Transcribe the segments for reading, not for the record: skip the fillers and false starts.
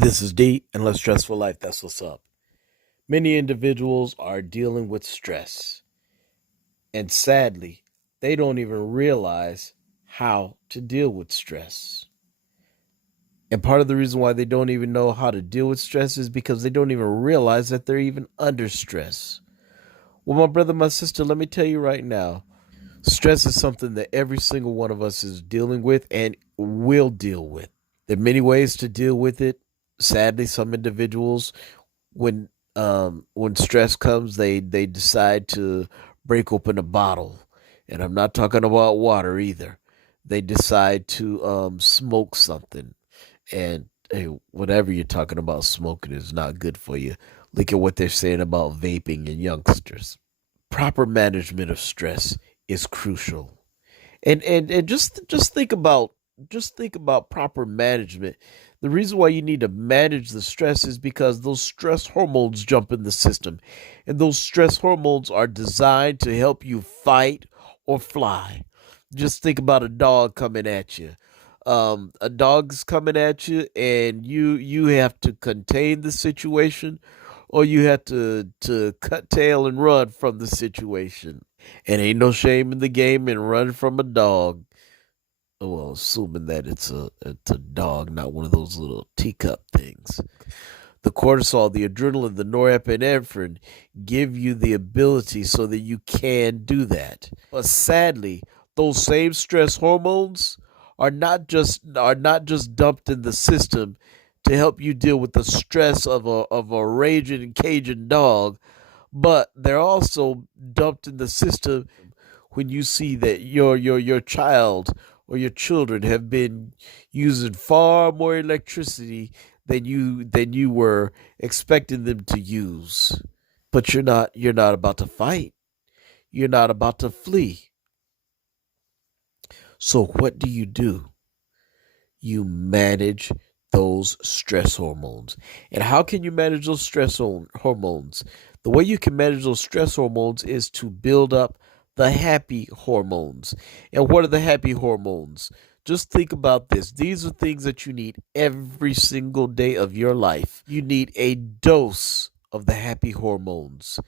This is D and Less Stressful Life. That's what's up. Many individuals are dealing with stress, and sadly, they don't even realize how to deal with stress. And part of the reason why they don't even know how to deal with stress is because they don't even realize that they're even under stress. Well, my brother, my sister, let me tell you right now, stress is something that every single one of us is dealing with and will deal with. There are many ways to deal with it. Sadly, some individuals, when stress comes, they decide to break open a bottle, and I'm not talking about water either. They decide to smoke something, and hey, whatever you're talking about smoking is not good for you. Look at what they're saying about vaping and youngsters. Proper management of stress is crucial, and just think about proper management. The reason why you need to manage the stress is because those stress hormones jump in the system, and those stress hormones are designed to help you fight or fly. Just think about a dog coming at you. A dog's coming at you, and you have to contain the situation, or you have to cut tail and run from the situation. And ain't no shame in the game in running from a dog. Well, assuming that it's a dog, not one of those little teacup things. The cortisol, the adrenaline, the norepinephrine give you the ability so that you can do that. But sadly, those same stress hormones are not just dumped in the system to help you deal with the stress of a raging Cajun dog, but they're also dumped in the system when you see that your child or your children have been using far more electricity than you were expecting them to use. But you're not about to fight. You're not about to flee. So what do? You manage those stress hormones. And how can you manage those hormones? The way you can manage those stress hormones is to build up the happy hormones. And what are the happy hormones? Just think about this. These are things that you need every single day of your life. You need a dose of the happy hormones: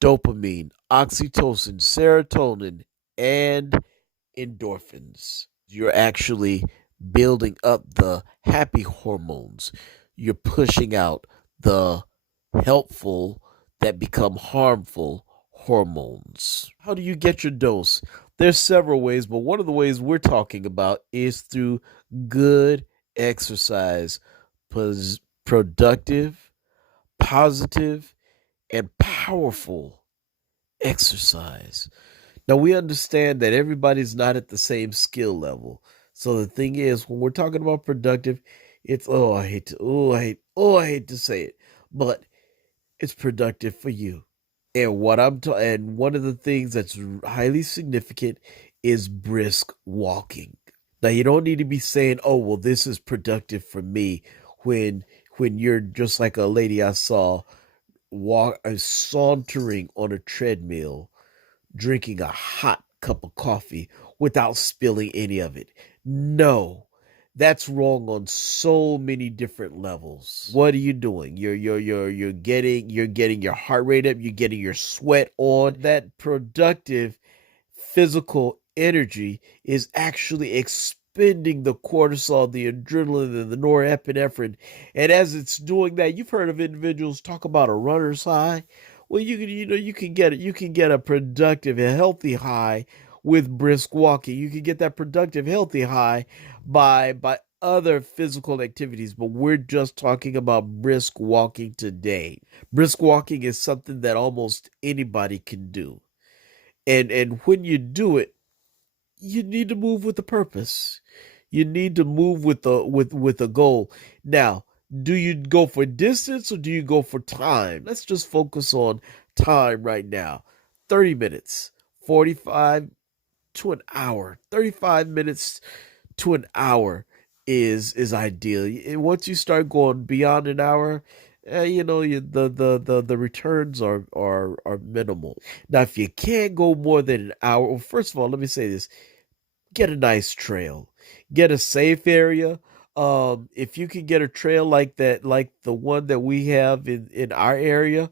dopamine, oxytocin, serotonin, and endorphins. You're actually building up the happy hormones. You're pushing out the helpful that become harmful hormones. How do you get your dose? There's several ways, but one of the ways we're talking about is through good exercise, productive, positive, and powerful exercise. Now we understand that everybody's not at the same skill level. So the thing is, when we're talking about productive, it's I hate to say it, but it's productive for you. And one of the things that's highly significant is brisk walking. Now you don't need to be saying, "Oh, well, this is productive for me," when you're just like a lady I saw sauntering on a treadmill, drinking a hot cup of coffee without spilling any of it. No, that's wrong on so many different levels. What are you doing? You're getting your heart rate up, you're getting your sweat on. That productive physical energy is actually expending the cortisol, the adrenaline, and the norepinephrine. And as it's doing that, you've heard of individuals talk about a runner's high. Well, you can get a productive, a healthy high with brisk walking. You can get that productive, healthy high by other physical activities, but we're just talking about brisk walking today. Brisk walking is something that almost anybody can do. And when you do it, you need to move with a purpose. You need to move with a goal. Now, do you go for distance or do you go for time? Let's just focus on time right now. 30 minutes, 45 to an hour. 35 minutes to an hour is ideal. And once you start going beyond an hour, the returns are minimal. Now, if you can't go more than an hour, well, first of all, let me say this: get a nice trail, get a safe area, If you can get a trail like that, like the one that we have in our area,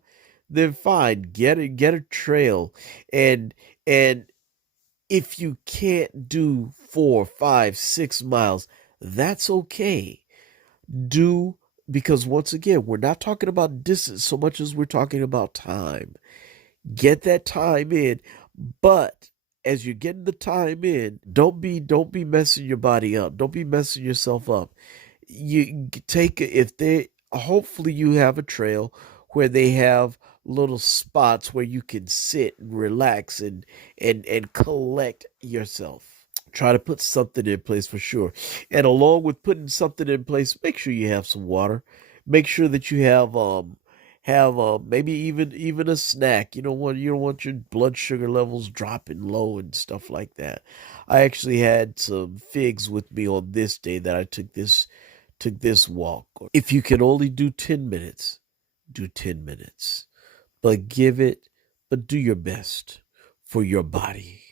then fine, get a trail. And if you can't do 4, 5, 6 miles, that's okay. Do, because once again, we're not talking about distance so much as we're talking about time. Get that time in, but as you're getting the time in, don't be messing your body up. Don't be messing yourself up. You take, if they, hopefully you have a trail where they have little spots where you can sit and relax and collect yourself. Try to put something in place for sure. And along with putting something in place, make sure you have some water. Make sure that you have maybe even a snack. You don't want your blood sugar levels dropping low and stuff like that. I actually had some figs with me on this day that I took this walk. If you can only do 10 minutes, do 10 minutes. But do your best for your body,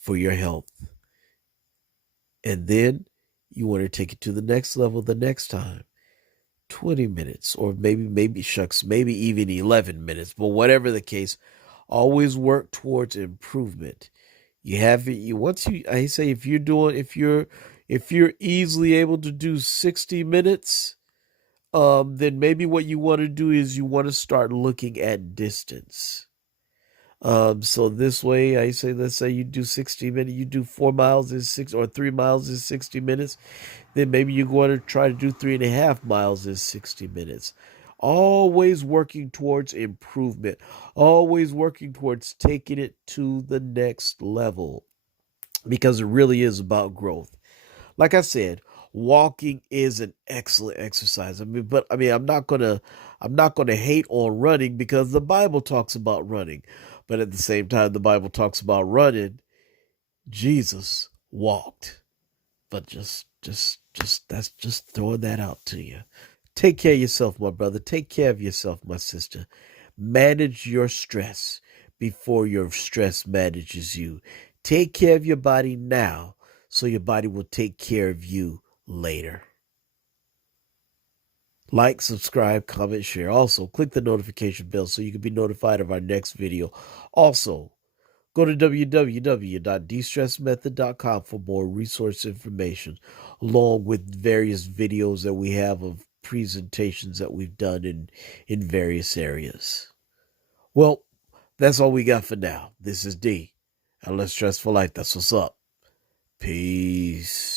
for your health. And then you want to take it to the next level the next time. 20 minutes, or maybe shucks, maybe even 11 minutes, but whatever the case, always work towards improvement. You have it, you once you I say if you're easily able to do 60 minutes, then maybe what you want to do is you want to start looking at distance. So this way, I say, let's say you do 60 minutes, you do 4 miles in 3 miles in 60 minutes, then maybe you want to try to do 3.5 miles in 60 minutes. Always working towards improvement, always working towards taking it to the next level because it really is about growth. Like I said, walking is an excellent exercise. I'm not gonna hate on running because the Bible talks about running. But at the same time the Bible talks about running, Jesus walked. But just that's just throwing that out to you. Take care of yourself, my brother. Take care of yourself, my sister. Manage your stress before your stress manages you. Take care of your body now so your body will take care of you later. Like, subscribe, comment, share. Also, click the notification bell so you can be notified of our next video. Also, go to www.destressmethod.com for more resource information, along with various videos that we have of presentations that we've done in various areas. Well, that's all we got for now. This is D. And Less Stressful Life. That's what's up. Peace.